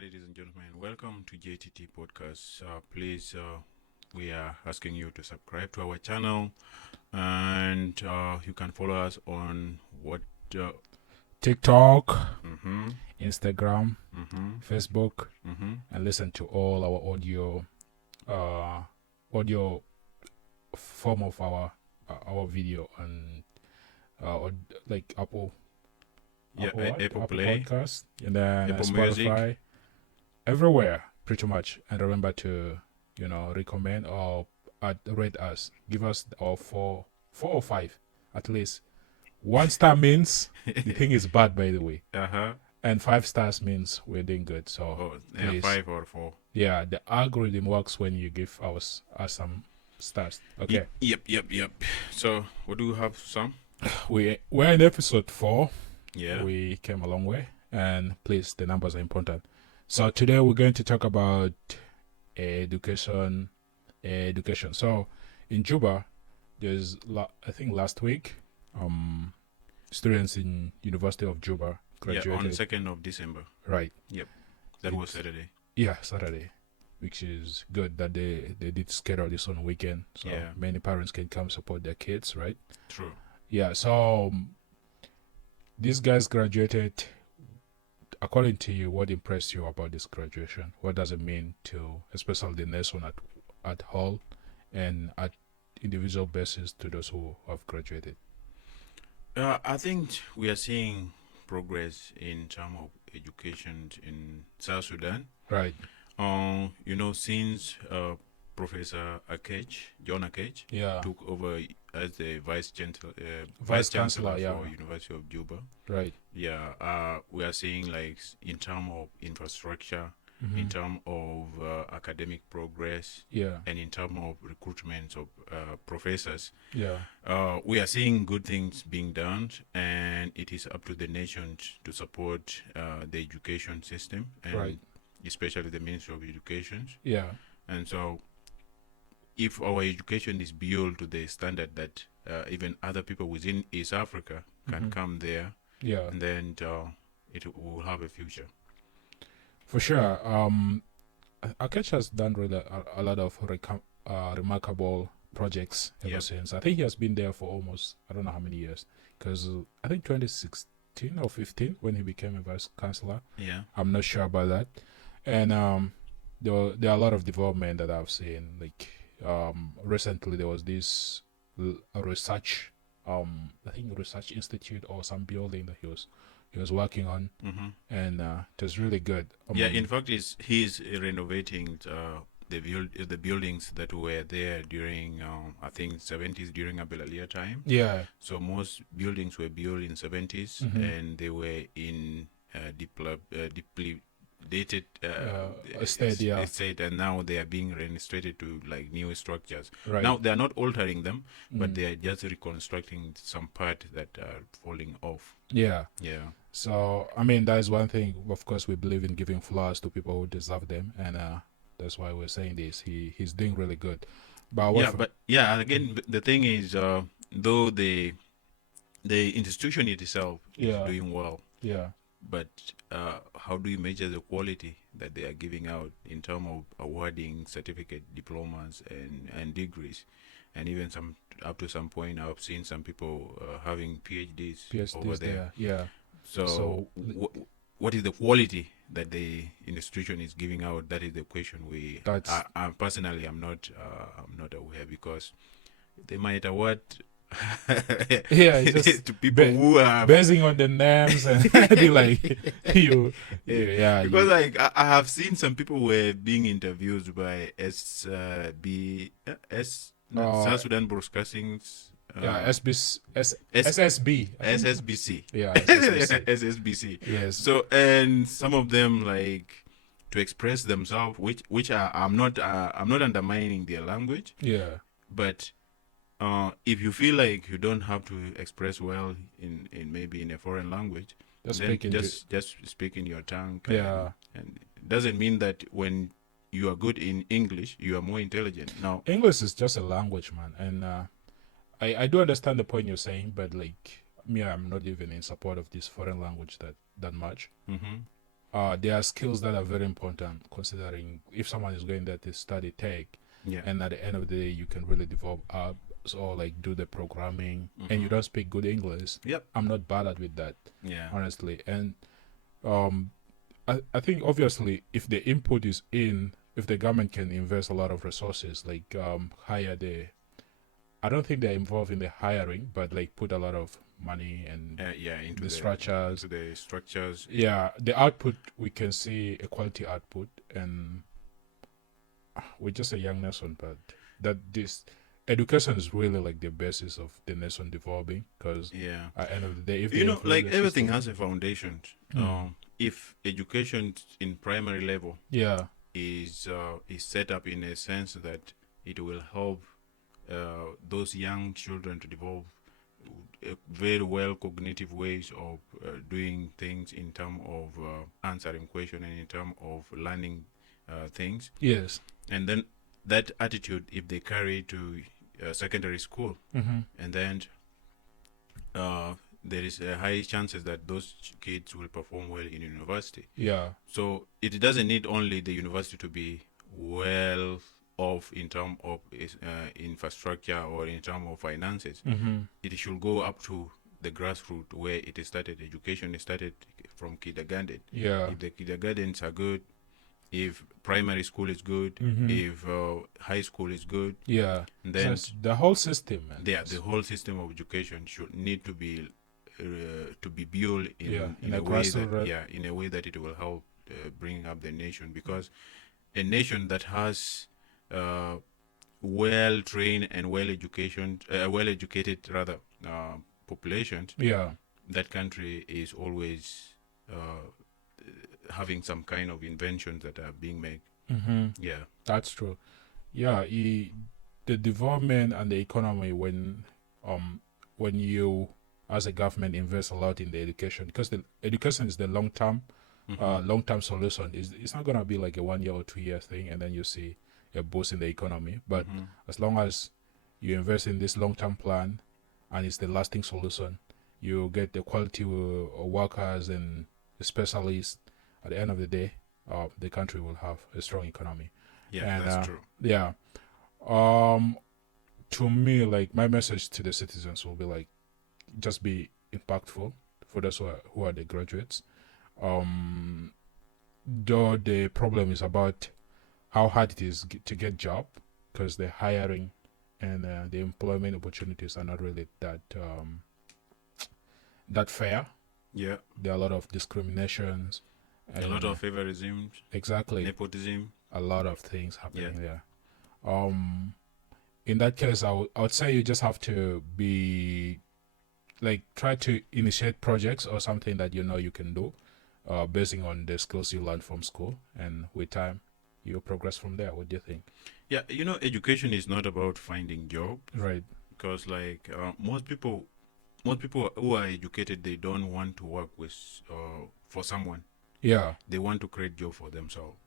ladies and gentlemen. Welcome to JTT podcast. Please, we are asking you to subscribe to our channel, and you can follow us on what TikTok, mm-hmm, Instagram, mm-hmm, Facebook, mm-hmm. and listen to all our audio form of our video on like Apple Apple Apple Play, Podcast, and then Apple Spotify, Music. everywhere pretty much. And remember to recommend or rate us, give us our four or five at least. 1 star means the thing is bad, by the way, Uh-huh. and 5 stars means we're doing good. So Oh, yeah, please, 5 or 4. yeah, the algorithm works when you give us some stars. Okay, Yep. So, what do you have, Sam? we're in episode 4. Yeah. We came a long way, and please, the numbers are important. So today we're going to talk about education. So in Juba, there's I think last week, students in University of Juba Yeah, on graduated. 2nd of December. Right. That was Saturday. Yeah, Saturday, which is good that they did schedule this on weekend, so Yeah. many parents can come support their kids, right? True. Yeah. So these guys graduated. According to you, what impressed you about this graduation? What does it mean to, especially the next one at whole and at individual basis to those who have graduated? I think we are seeing progress in terms of education in South Sudan. Right. Since Professor John Akech, Yeah. took over as the Vice Chancellor Yeah. for University of Juba. Right. Yeah, we are seeing like in terms of infrastructure, in terms of academic progress, Yeah. and in terms of recruitment of professors. Yeah. We are seeing good things being done, and it is up to the nation to support the education system, and Right. especially the Ministry of Education. Yeah. And so, if our education is built to the standard that even other people within East Africa can come there, Yeah. and then it will have a future. For sure. Akesh has done really a lot of remarkable projects ever Yep. since. I think he has been there for almost, I don't know how many years, because I think 2016 or 15 when he became a vice chancellor. Yeah. I'm not sure about that. And there are a lot of development that I've seen. Like recently there was this research, I think research institute or some building that he was working on, and it was really good. Yeah. In fact, he's renovating the buildings that were there during I think 70s during Abelalia time. Yeah. So most buildings were built in 70s, and they were in deeply dated estate, yeah. estate, and now they are being renovated to like new structures. Right. Now they are not altering them, but they are just reconstructing some part that are falling off. Yeah. Yeah. So I mean that is one thing. Of course, we believe in giving flowers to people who deserve them, and that's why we're saying this. He's doing really good. But Again, the thing is, though the institution itself Yeah. is doing well, yeah. but how do you measure the quality that they are giving out in terms of awarding certificate, diplomas, and degrees, and even some up to some point, I've seen some people having PhDs over there. Yeah. So, what is the quality that the institution is giving out? That is the question we. That's- I personally, I'm not aware, because they might award. Yeah, it's just to people who are basing on the names and be like yeah. because like I have seen some people were being interviewed by South Sudan Broadcasting. SSB. SSBC. Yeah, SSBC. SSBC. Yes. So, and some of them like to express themselves, which I'm not undermining their language, Yeah. but if you feel like you don't have to express well in maybe in a foreign language, Just then speaking. just speak in your tongue. Yeah. And it doesn't mean that when you are good in English, you are more intelligent. Now, English is just a language, man, and I do understand the point you're saying, but like me, I'm not even in support of this foreign language that much. there are skills that are very important, considering if someone is going there to study tech, Yeah. and at the end of the day, you can really develop apps or like do the programming, and you Mhm. don't speak good English. Yep. I'm not bad at with that, Yeah. honestly. And um, I think obviously if the input is in, if the government can invest a lot of resources, like hire the, I don't think they're involved in the hiring, but like put a lot of money and Yeah. Into the the structures. structures. Yeah, the output, we can see a quality output, and we're just a young nation, but that this education is really like the basis of the nation developing, because Yeah. at the end of the day, if You they know, influence like the everything system. has a foundation. Mm. If education in primary level Yeah. is set up in a sense that it will help those young children to develop very well cognitive ways of doing things in terms of answering question and in terms of learning things, Yes. and then that attitude, if they carry to secondary school, Mm-hmm. and then uh, there is a high chances that those kids will perform well in university. Yeah. So it doesn't need only the university to be well off in terms of infrastructure or in terms of finances. Mm-hmm. It should go up to the grassroots where it is started. Education is started from kindergarten. Yeah. If the kindergartens are good, if primary school is good, Mm-hmm. if high school is good, Yeah. then The whole system, man. the whole system of education should need to be built Yeah, in in a a way that grassroots. in a way that it will help bring up the nation, because a nation that has well trained and well educated rather populations, Yeah. that country is always having some kind of inventions that are being made. Mm-hmm. Yeah. That's true. Yeah, the development and the economy, when you as a government invest a lot in the education, because the education is the long term solution. It's not gonna be like a 1 year or 2 year thing and then you see a boost in the economy. But as long as you invest in this long term plan and it's the lasting solution, you get the quality workers and specialists. At the end of the day, the country will have a strong economy. Yeah, And that's true. yeah, um, to me, like my message to the citizens will be like, just be impactful for those who are the graduates. Um, though the problem is about how hard it is to get job, because the hiring and the employment opportunities are not really that fair. Yeah. There are a lot of discriminations. A lot of favorism, exactly nepotism. a lot of things happening Yeah. there. In that case, I would say you just have to be like try to initiate projects or something that you know you can do, basing on the skills you learn from school, and with time, you progress from there. What do you think? Yeah, you know, education is not about finding job, Right. because like most people who are educated, they don't want to work with for someone. Yeah. They want to create job for themselves.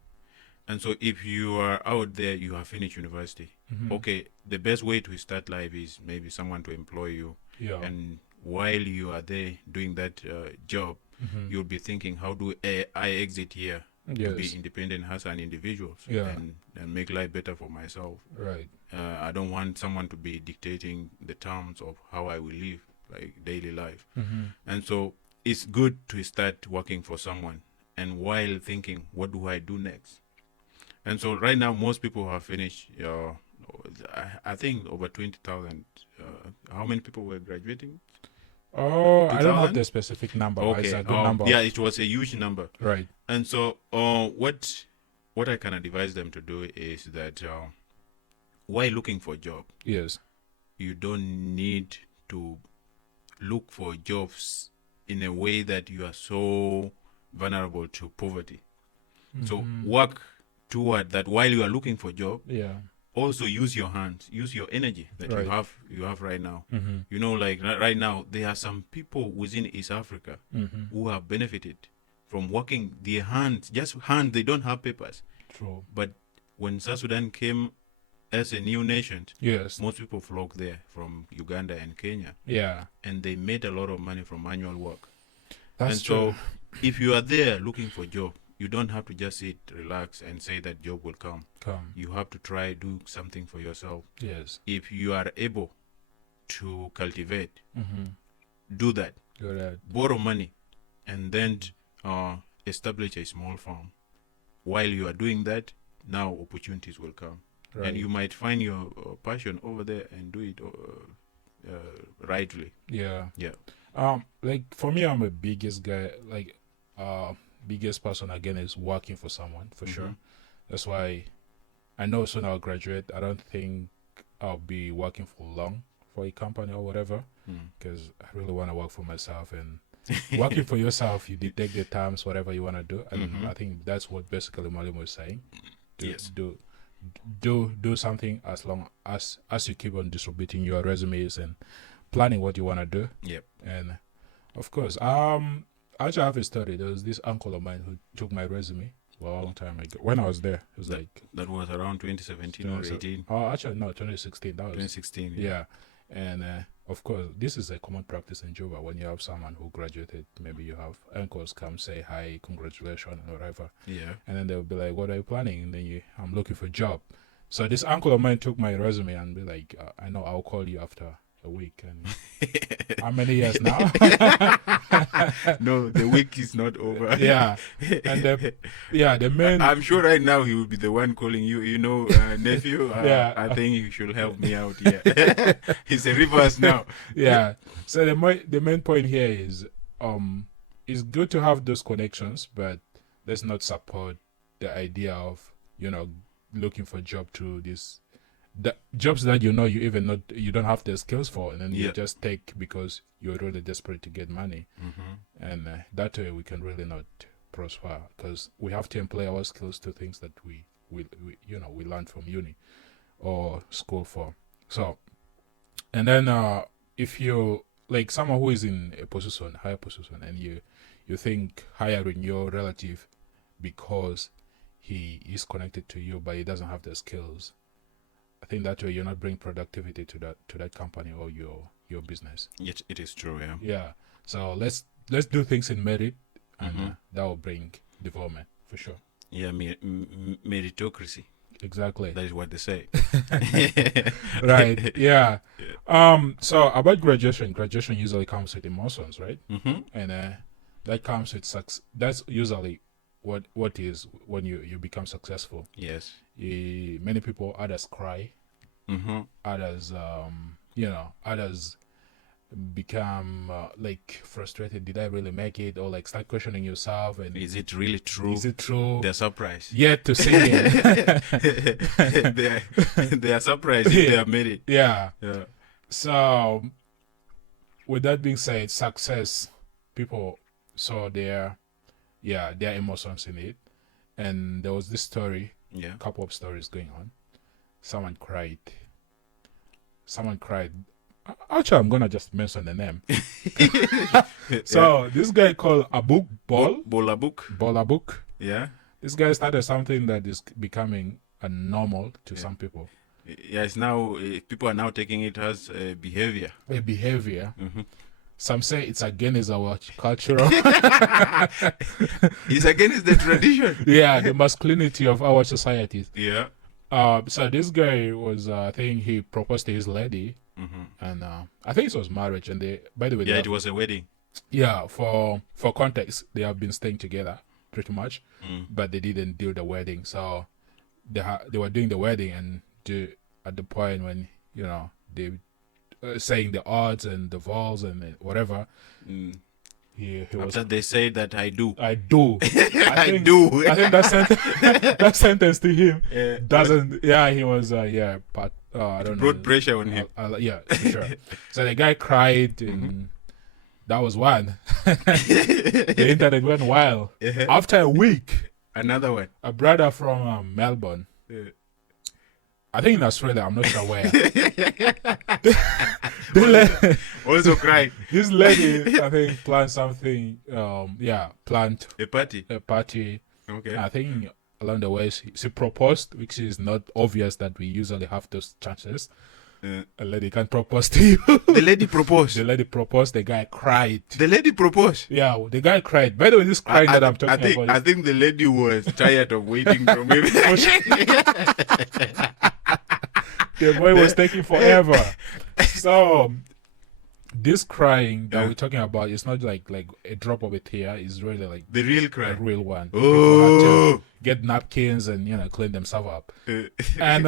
And so if you are out there, you have finished university. Mm-hmm. Okay, the best way to start life is maybe someone to employ you. Yeah. And while you are there doing that job, Mm-hmm. you'll be thinking, how do I exit here to Yes. be independent as an individual, Yeah. and make life better for myself. Right. I don't want someone to be dictating the terms of how I will live, like daily life. Mm-hmm. And so it's good to start working for someone, and while thinking, what do I do next? And so right now, most people have finished. I think over 20,000. How many people were graduating? Oh, I don't have 2000? the specific number. But it's Okay. a good number. Yeah, it was a huge number. Right. And so, what I can advise them to do is that while looking for a job, Yes. you don't need to look for jobs in a way that you are so vulnerable to poverty. So Mhm. work toward that while you are looking for a job. Yeah. Also use your hands, use your energy that Right. you have right now. Mm-hmm. You know, like right now, there are some people within East Africa Mm-hmm. who have benefited from working their hands, just hands. They don't have papers. True. But when South Sudan came as a new nation, Yes. most people flocked there from Uganda and Kenya, Yeah. and they made a lot of money from manual work. That's And so true. if you are there looking for job, you don't have to just sit, relax, and say that job will come. You have to try do something for yourself. Yes. If you are able to cultivate, Mm-hmm. do that. Do that. Borrow money, and then establish a small farm. While you are doing that, now opportunities will come, Right. and you might find your passion over there and do it rightly. Yeah. Yeah. Like for me, I'm a biggest guy. Like, biggest person again is working for someone for sure. That's why I know soon I'll graduate. I don't think I'll be working for long for a company or whatever, because I really want to work for myself. And working for yourself, you detect the times, whatever you want to do, and I think that's what basically Malim was saying. Yes. Do something as long as you keep on distributing your resumes and planning what you want to do. Yep. And of course, actually I have a story. There was this uncle of mine who took my resume a long time ago. When I was there, it was that was around 2017 or 18. Oh, actually no, 2016. That was 2016. yeah. And of course, this is a common practice in Juba. When you have someone who graduated, maybe you have uncles come say hi, congratulations, or whatever. Yeah. And then they'll be like, "What are you planning?" And then I'm looking for a job. So this uncle of mine took my resume and be like, "I know, I'll call you after a week." And how many years now? No, the week is not over. Yeah. And the man. I'm sure right now he will be the one calling you. You know, nephew. Yeah. I think you should help me out here. He's a reverse now. Yeah. So the main point here is it's good to have those connections, but let's not support the idea of looking for a job through this. The jobs that you don't have the skills for, and then you just take because you're really desperate to get money, and that way we can really not prosper, because we have to employ our skills to things that we learn from uni or school for. So, and then if you like someone who is in a higher position, and you think hiring your relative because he is connected to you but he doesn't have the skills, I think that way you're not bringing productivity to that company or your business. Yes, it is true. Yeah. Yeah. So let's do things in merit, and that will bring development for sure. Yeah, meritocracy. Exactly. That is what they say. Right. Yeah. So about graduation usually comes with emotions, right? And that comes with success. That's usually what is when you become successful. Yes. Many people, others cry, others others become like frustrated. Did I really make it? Or like start questioning yourself, and is it really true? Is it true? They're surprised. Yet to see it. they are surprised if they have made it. Yeah. So with that being said, success, people saw their emotions in it. And there was this story, a couple of stories going on. Someone cried. Actually, I'm gonna just mention the name. So this guy called Abuk Bolabuk. Yeah. This guy started something that is becoming a normal to some people. Yes, now people are now taking it as a behavior. A behavior. Some say it's against our cultural. It's against the tradition. Yeah, the masculinity of our societies. Yeah. So this guy was, I think he proposed to his lady, and I think it was marriage. And by the way, it was a wedding. Yeah, for context, they have been staying together pretty much, but they didn't do the wedding. So they were doing the wedding, and at the point when they saying the odds and the vows and whatever. He was. After they say that I do. I do. I do. I think that sentence to him doesn't. Yeah, he was. But I don't know. Brought pressure on him. Yeah, for sure. So the guy cried, and that was one. The internet went wild. After a week, another one. A brother from Melbourne. I think in Australia, I'm not sure where. Also cried. This lady, I think, planned something. Planned a party. Okay. I think along the way she proposed, which is not obvious that we usually have those chances. a lady can propose to you. The lady proposed. The lady proposed. The guy cried. The lady proposed. Yeah, the guy cried. By the way, this crying that I'm talking about. I think the lady was tired of waiting for me. The boy was taking forever. So this crying that we're talking about is not like a drop of a tear. It's really like the real cry, a real one. Oh, people had to get napkins and clean themselves up. And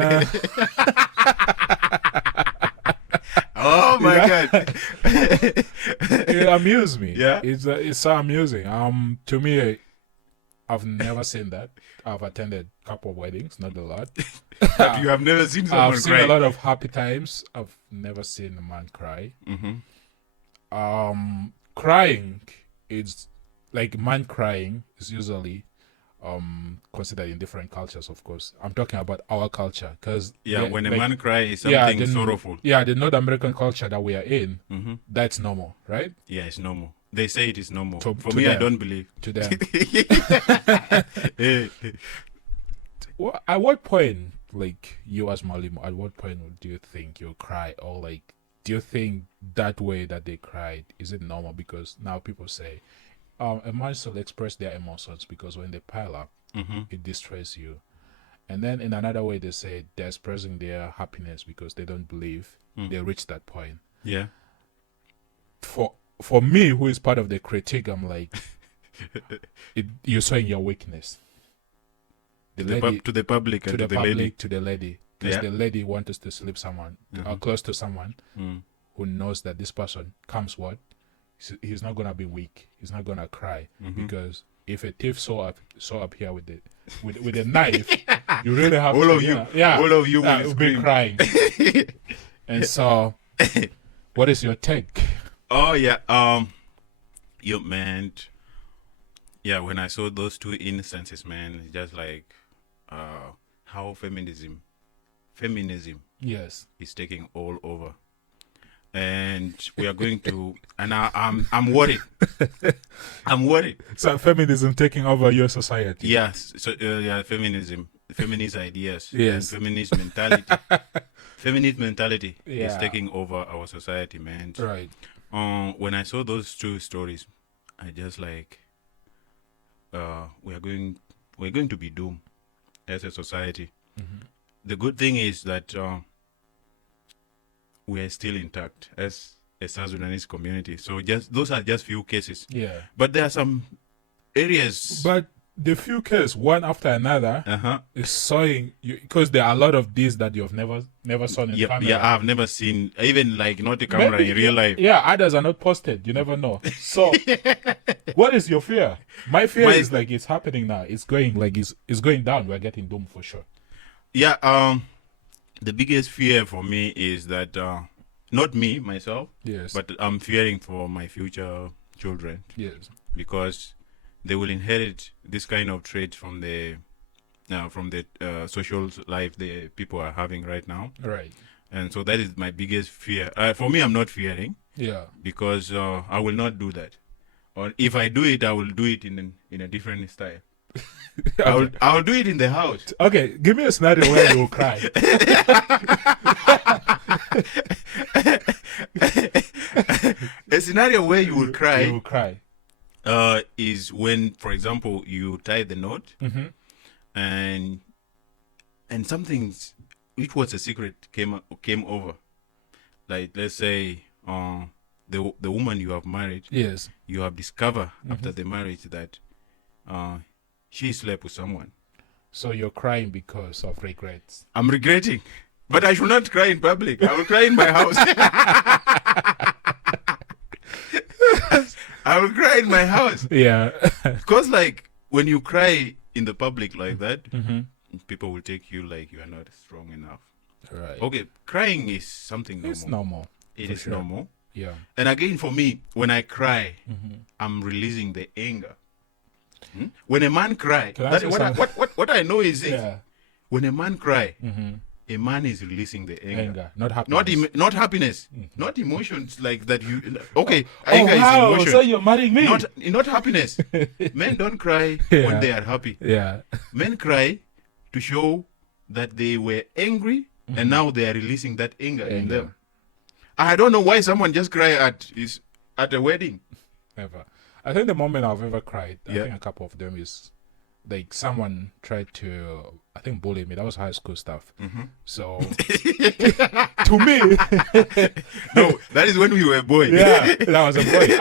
oh my god, it amused me. Yeah, it's so amusing. To me, I've never seen that. I've attended a couple of weddings, not a lot. But you have never seen someone I've seen cry. a lot of happy times. I've never seen a man cry. Crying is like man crying is usually considered in different cultures. Of course, I'm talking about our culture because when a man cries, it's something sorrowful. Yeah, the North American culture that we are in, that's normal, right? Yeah, it's normal. They say it is normal. For to me, them. I don't believe. To them. Well, at what point, like you as Malimo, at what point do you think you'll cry, or like do you think that way that they cried is it normal? Because now people say a man should express their emotions because when they pile up, it distresses you. And then in another way, they say they're expressing their happiness because they don't believe they reached that point. Yeah. For me, who is part of the critique, I'm like, you're showing your weakness. To the public and to the lady. To the lady. Because the lady wants us to sleep someone, or close to someone who knows that this person comes what? He's not going to be weak. He's not going to cry. Because if a thief saw up here with a knife, you really have all to. Of you, all of you will be crying. And so, what is your take? Oh yeah, you man, yeah. When I saw those two instances, man, it's just like how feminism, yes, is taking all over, and we are going to, and I'm worried. I'm worried. So feminism taking over your society. Yes, so feminism, feminist ideas, yes, and feminist mentality. Feminist mentality is taking over our society, man. Right. When I saw those two stories, I just like we're going to be doomed as a society. The good thing is that we are still intact as a South Sudanese community. So just those are just few cases. Yeah. But there are some areas. But the few cases, one after another, is showing you because there are a lot of these that you've never seen in camera. Yeah, I've never seen even like not a camera in real life. Yeah, others are not posted. You never know. So, what is your fear? My fear is like it's happening now. It's going like it's going down. We're getting doomed for sure. Yeah. The biggest fear for me is that not me myself. Yes. But I'm fearing for my future children. Yes. Because they will inherit this kind of trait from the social life the people are having right now. Right. And so that is my biggest fear. For me, I'm not fearing. Yeah. Because I will not do that. Or if I do it, I will do it in a different style. Okay. I will do it in the house. Okay, give me a scenario where you will cry. A scenario where you will cry. You will cry. Is when, for example, you tie the knot, and something which was a secret came over. Like let's say, the woman you have married. Yes. You have discovered after the marriage that she slept with someone. So you're crying because of regrets. I'm regretting, but I should not cry in public. I will cry in my house. I will cry in my house. Yeah. Because like when you cry in the public like that, people will take you like you are not strong enough. Right. Okay, crying is something normal. It's normal. It is normal. Yeah. And again, for me, when I cry, I'm releasing the anger. When a man cries, what I know is this. When a man cries, a man is releasing the anger. Not happiness. Not happiness. Not emotions like that. Okay, anger is emotion. So you're marrying me? Not happiness. Men don't cry when they are happy. Yeah. Men cry to show that they were angry and now they are releasing that anger in them. I don't know why someone just cry at a wedding. Never. I think the moment I've ever cried, I Yeah. think a couple of them is like someone tried to, I think, bully me. That was high school stuff. So to me, No, that is when we were a boy. yeah, that was a boy.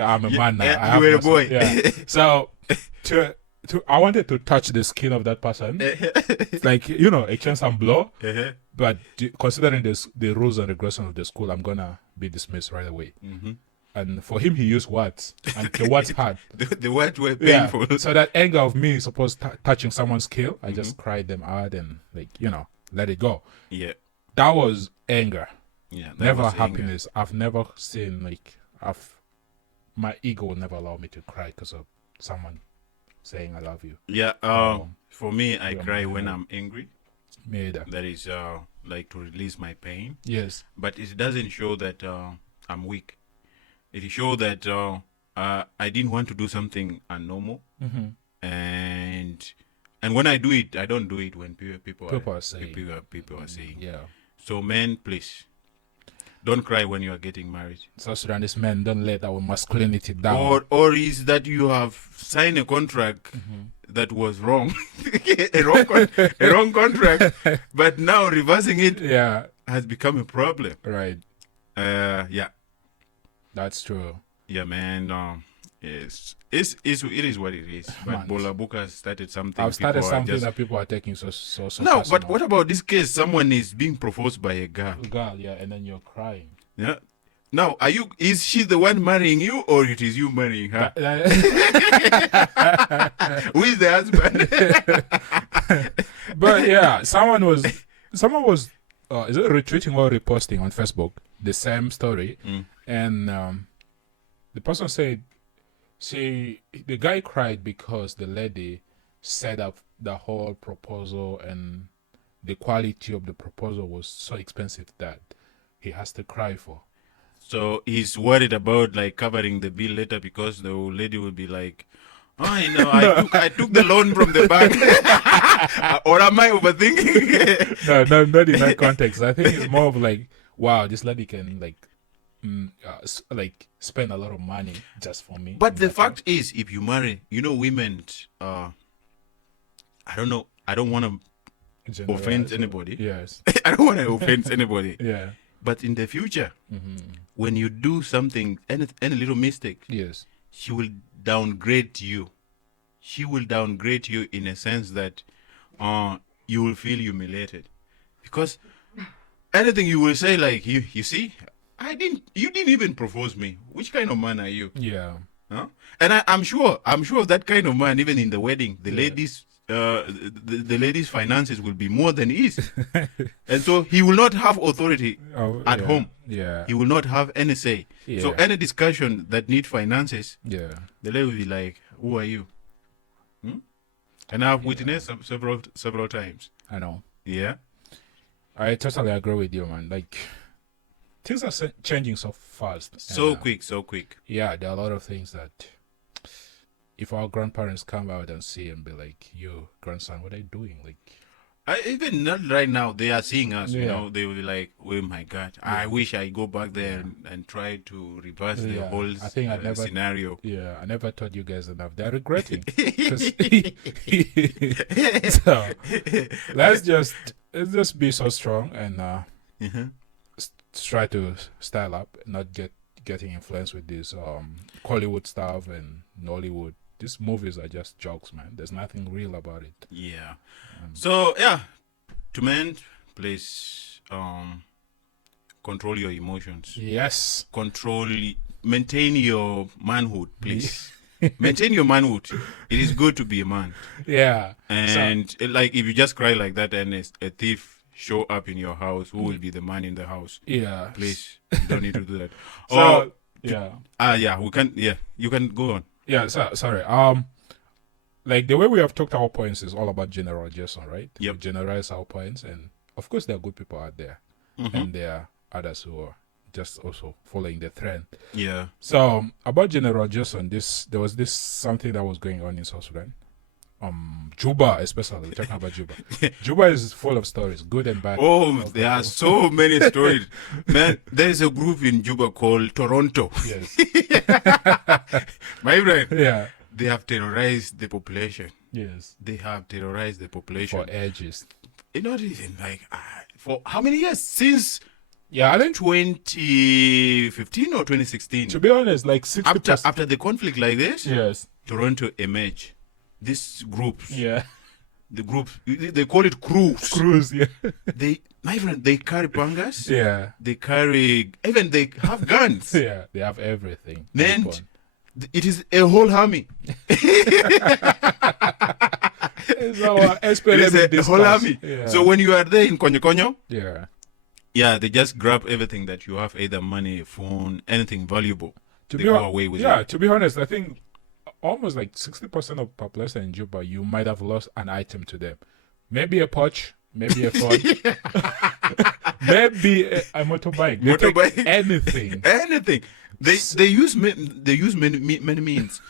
I'm a man now. Yeah, I you have were a myself. boy. Yeah. So I wanted to touch the skin of that person, like exchange some blow. But considering the rules and regulations of the school, I'm gonna be dismissed right away. And for him, he used words, and the words hurt. The words were painful. Yeah. So that anger of me, supposed touching someone's skill, I just cried them out and let it go. Yeah. That was anger. Yeah. That Never was happiness. I've never seen my ego will never allow me to cry because of someone saying I love you. Yeah. For me, I cry when I'm angry. Me either. That is like to release my pain. Yes. But it doesn't show that I'm weak. It shows that I didn't want to do something abnormal, and when I do it, I don't do it when people are saying. People are saying. Yeah. So men, please don't cry when you are getting married. So Sudanese men, don't let our masculinity down. Or is that you have signed a contract that was wrong, a wrong contract, but now reversing it has become a problem. Right. Yeah. That's true. Yeah, man. Yes, it is what it is. But Bolabuka started something. I've started something that people are taking so. No, personal. but what about this case? Someone is being proposed by a girl. Yeah, and then you're crying. Yeah. Now, is she the one marrying you, or it is you marrying her? Who is the husband? But yeah, someone was is it retweeting or reposting on Facebook the same story, and the person said, the guy cried because the lady set up the whole proposal and the quality of the proposal was so expensive that he has to cry for. So he's worried about like covering the bill later because the old lady will be like, I took the loan from the bank. Or am I overthinking? No, not in that context. I think it's more of like, wow, this lady can spend a lot of money just for me. But the fact is, if you marry, women, I don't know. I don't want to offend anybody. Yes. I don't want to offend anybody. Yeah. But in the future, when you do something, any little mistake, yes, she will downgrade you. She will downgrade you in a sense that you will feel humiliated. Because anything you will say, like, you see, you didn't even propose me. Which kind of man are you? Yeah. Huh? And I'm sure of that kind of man, even in the wedding, the ladies, the ladies' finances will be more than his. And so he will not have authority at home. Yeah. He will not have any say. Yeah. So any discussion that need finances, the lady will be like, who are you? And I've witnessed several times. I know. Yeah. I totally agree with you, man. Like, things are changing so fast. So quick. Yeah, there are a lot of things that if our grandparents come out and see and be like, "You grandson, what are you doing?" Like, even not right now, they are seeing us. Yeah. You know, they will be like, "Oh my God, I wish I go back there and try to reverse the whole scenario." Yeah, I never told you guys enough. They're regretting. So let's just be so strong and try to style up, not getting influenced with this Hollywood stuff and Nollywood. These movies are just jokes, man. There's nothing real about it. Yeah. So yeah, to men, please control your emotions. Yes. Maintain your manhood, please. Maintain your manhood. It is good to be a man. Yeah. And like if you just cry like that and a thief show up in your house, who will be the man in the house? Yeah. Please, you don't need to do that. So, you can go on. Yeah, sorry. Like the way we have talked our points is all about generalization, right? Yep. We generalize our points, and of course there are good people out there, and there are others who are just also following the trend. Yeah. So about generalization, there was something that was going on in South Sudan. Juba, especially. We're talking about Juba. Juba is full of stories, good and bad. Oh, there are so many stories. Man, there is a group in Juba called Toronto. Yes. My friend, Yeah. they have terrorized the population. Yes. They have terrorized the population. For ages. Not even like, for how many years? Since Yeah, I think 2015 or 2016. to be honest, like 60%. After the conflict like this, Yes. Toronto emerged. These groups, Yeah. the groups, they call it crews. Cruise, yeah. My friend, they carry pangas. Yeah. They carry, even they have guns. Yeah. They have everything. Then Weapon. it is a whole army. It's our It's experiment a whole army. Yeah. So when you are there in Konyo, yeah. they just grab everything that you have, either money, phone, anything valuable. To They be go hon- away with yeah, it. to be honest, I think almost like 60% of population in Juba, you might have lost an item to them. Maybe a pouch, maybe a phone, maybe a motorbike. They take Motorbike. anything. Anything. They use many means.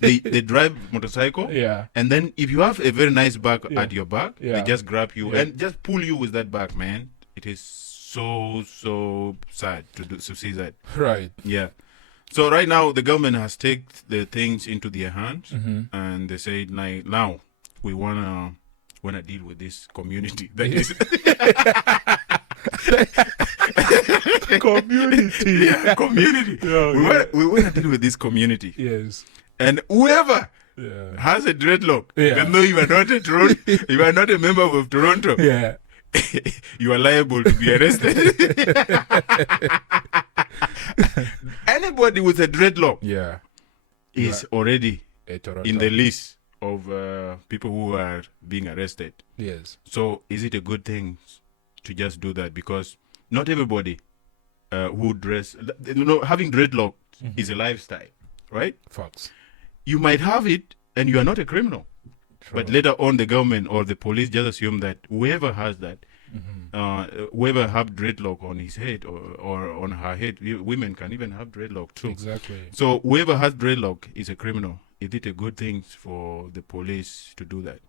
They drive motorcycle. Yeah. And then if you have a very nice bag Yeah. at your back, Yeah. they just grab you Yeah. and just pull you with that bag, man. It is so sad to see that. Right. Yeah. So right now the government has taken the things into their hands, Mm-hmm. and they say now we wanna deal with this community. That is Community. yeah, community. Yeah, We wanna deal with this community, Yes. and whoever Yeah. has a dreadlock, Yeah. even though you are not a Toronto, you are not a member of Toronto, Yeah. you are liable to be arrested. Anybody with a dreadlock Yeah. is already A Toronto. in the list of people who are being arrested. Yes. So is it a good thing to just do that? Because not everybody who dress, having dreadlock is a lifestyle, right? Facts. You might have it and you are not a criminal. True. But later on, the government or the police just assume that whoever has that, whoever have dreadlock on his head or on her head, women can even have dreadlock too. Exactly. So whoever has dreadlock is a criminal. Is it a good thing for the police to do that?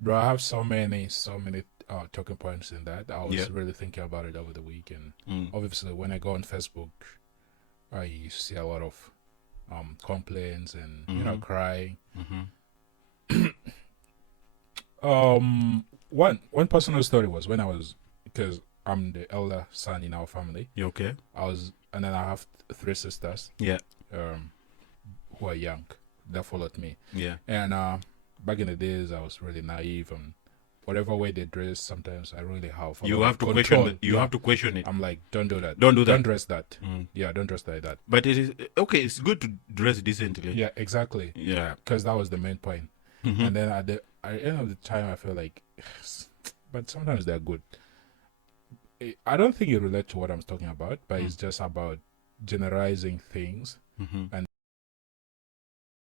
Bro, I have so many talking points in that. I was Yeah. really thinking about it over the weekend. Mm. Obviously, when I go on Facebook, I see a lot of complaints and crying. One personal story was when I was, because I'm the elder son in our family. You okay? And then I have 3 sisters. Yeah. Who are young that followed me. Yeah. And back in the days, I was really naive, and whatever way they dress, sometimes I really have. You have to question it. You have to question it. I'm like, don't do that. Don't do that. Don't dress that. Mm. Yeah, don't dress like that. But it is okay. It's good to dress decently. Yeah, exactly. Yeah. Because that was the main point. And then at the end of the time, I feel like, but sometimes they're good. I don't think it relates to what I'm talking about, but it's just about generalizing things and